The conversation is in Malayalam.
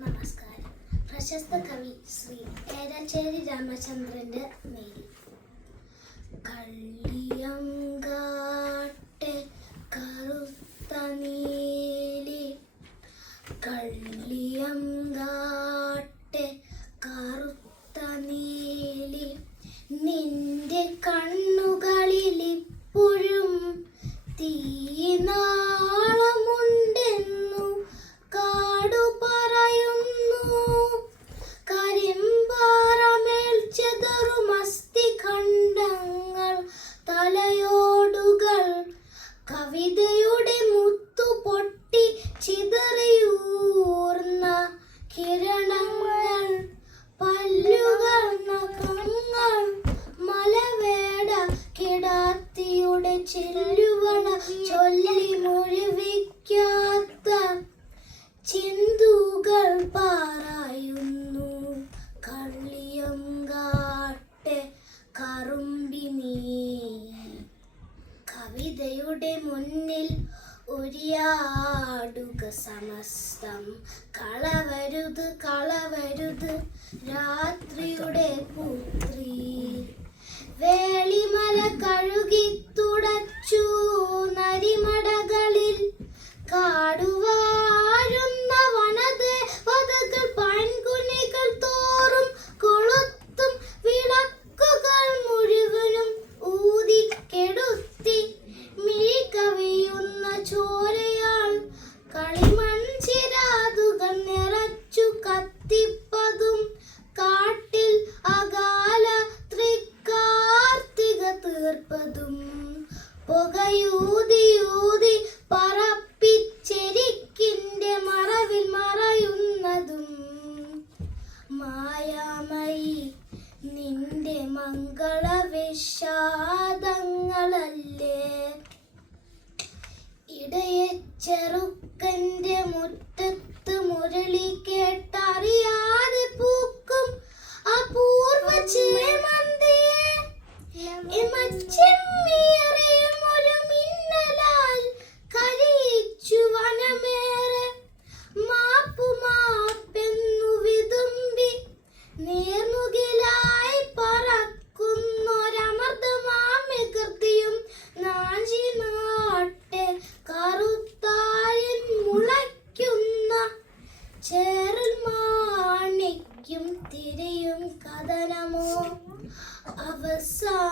നമസ്കാരം. പ്രശസ്ത കവി ശ്രീ ഏഴാച്ചേരി രാമചന്ദ്രന്റെ മേരി. കള്ളിയങ്കാട്ടെ കറുത്ത നീലി, കള്ളിയങ്കാട്ടെ കറുത്ത നീലി, നിന്റെ കണ്ണുകളിൽ ഇപ്പോഴും തീനാളമുണ്ടെന്നു കാടു പറയുന്നു. കരിമ്പാറമേൽ ചെതറും അസ്ഥിഖണ്ഡങ്ങൾ, തലയോടുകൾ, കവിതയുടെ മുത്തു പൊട്ടി ചിതറിയൂർന്ന കിരണങ്ങൾ, പല്ലുകൾ, നഖങ്ങൾ, മലവേട കിടാത്തിയുടെ ചെല്ലുവള ചൊല്ലി മുഴുവിക്കാത്ത ചിന്തുകൾ പറയുന്നു. കള്ളിയങ്കാട്ടെ കറുമ്പിനീ, കവിതയുടെ മുന്നിൽ ഉരിയാടുക സമസ്തം. കളവരുത് കളവരുത് രാത്രിയുടെ പുത്രി. വേളിമല കഴുകി തുടച്ചു നരിമടകളിൽ കാടുവാഴുന്ന വനദേവതകൾ പാൻകുനികൾ തോറും കൊളുത്തും വിളക്കുകൾ മുഴുവനും ഊതിക്കെടുത്തി മിഴി കവിയുന്ന ചോരയാൾ കളിമൺചിരാതുകൾ നിറച്ചു കത്തിപ്പതും കാട്ടിൽ അകാല ത്രികാർത്തിക തീർപ്പതും പുകയൂതിയൂതി പറപ്പിച്ചെരിക്കിന്റെ മറവിൽ മറയുന്നതും. മായാമയി നിന്റെ മംഗളവിഷാദങ്ങളല്ലേ, ഇടയെ ചെറുക്കന്റെ മുറ്റത്ത് മുരളി കേട്ടറിയാതെ പൂക്കും അപൂർവ ചേമന്തിയെ, ചെമ്മിയറിയും ഒരു മിന്നലാൽ കരയിച്ചു വനമേറെ. മാപ്പുമാപ്പെന്നു വിതുമ്പി നീർമുകിലായി പറക്കുന്നൊരമർദ്ദമാമികൃതിയും നാഞ്ചിനാട്ടെ കറുത്തായൻ മുളയ്ക്കുന്ന ചേറൽ മാണിക്കും തിരയും കഥനമോ അവസാന